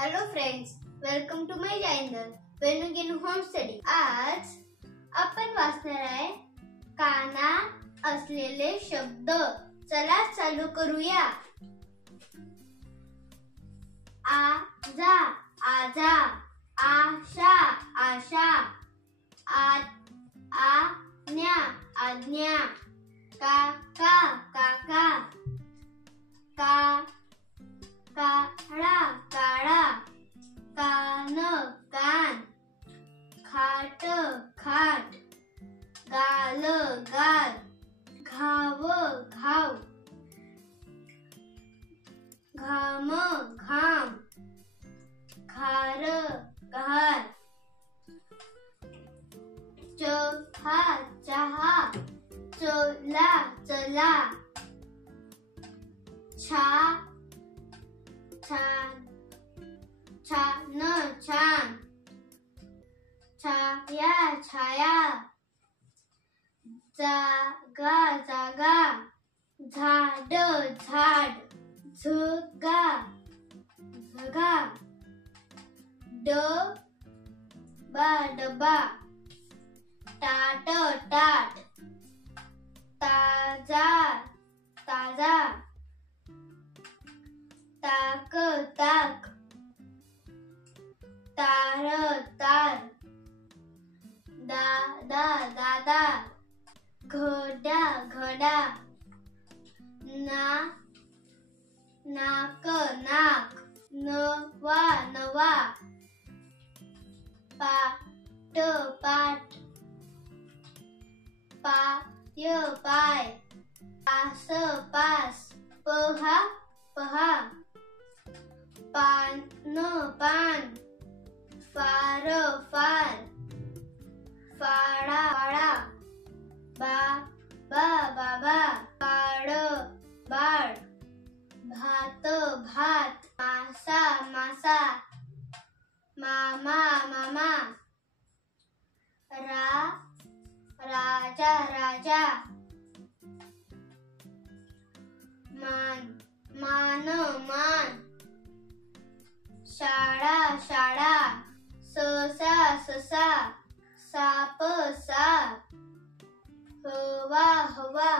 Hello friends, welcome to my channel Venugin Home Study. आज आपण वाचणार आहे काना असलेले शब्द. चला चालू करूया. आजा आजा, आशा आशा, आज्ञा आज्ञा, काका काका, काळा काळा, कान कान, खाट खाट, गाल गाल, घाव घाव, घाम घाम, घार घार, चहा चहा, चला चला, छान छान, छाया छाया, जागा जागा, झाड झाड, झगा झगा, डबा डबा, टाट टाट, ताजा ताजा, ताक ताक, तार तार, दादा दादा, घडा घडा, नाक नाक, नवा नवा, पाट पाट, पाय पाय, पास पास, पहा पहा, पान पान, फार फार, फाळा फाळा, बाबा बाबा, बाळ बाळ, भात भात, मासा मासा, मामा मामा, राजा राजा, मान मान, शाळा शाळा, ससा ससा, साप साप, हवा हवा,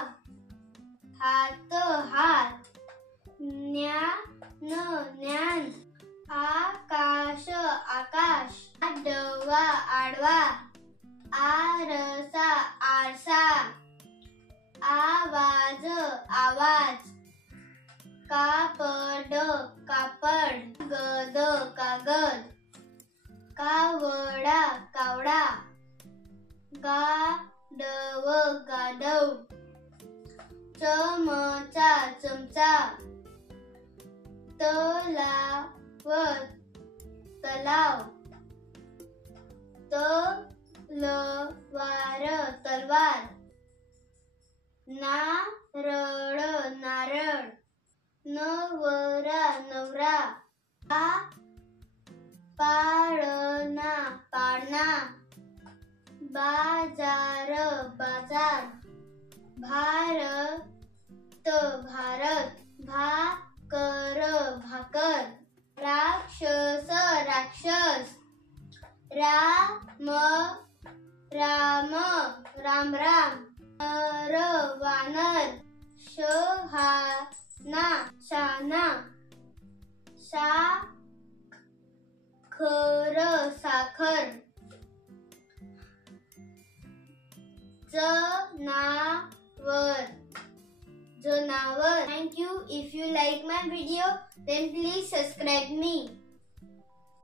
हात हात, ज्ञान, आकाश आकाश, आडवा आडवा, आरसा आरसा, आवाज आवाज, कापड कापड, गद कागद, कावडा कावडा, गाढव गाढव, चमचा चमचा, तलाव तलाव, तलवार तलवार, नारळ नारळ, नवरा नवरा, पाळणा पाळणा, बाजार बाजार, भारत भारत, भाकर भाकर, राक्षस राक्षस, राम राम राम राम, नर वानर, शहाणा शहाणा, साखर साखर, जनावर जनावर. Thank you. If you like my video, then please subscribe me.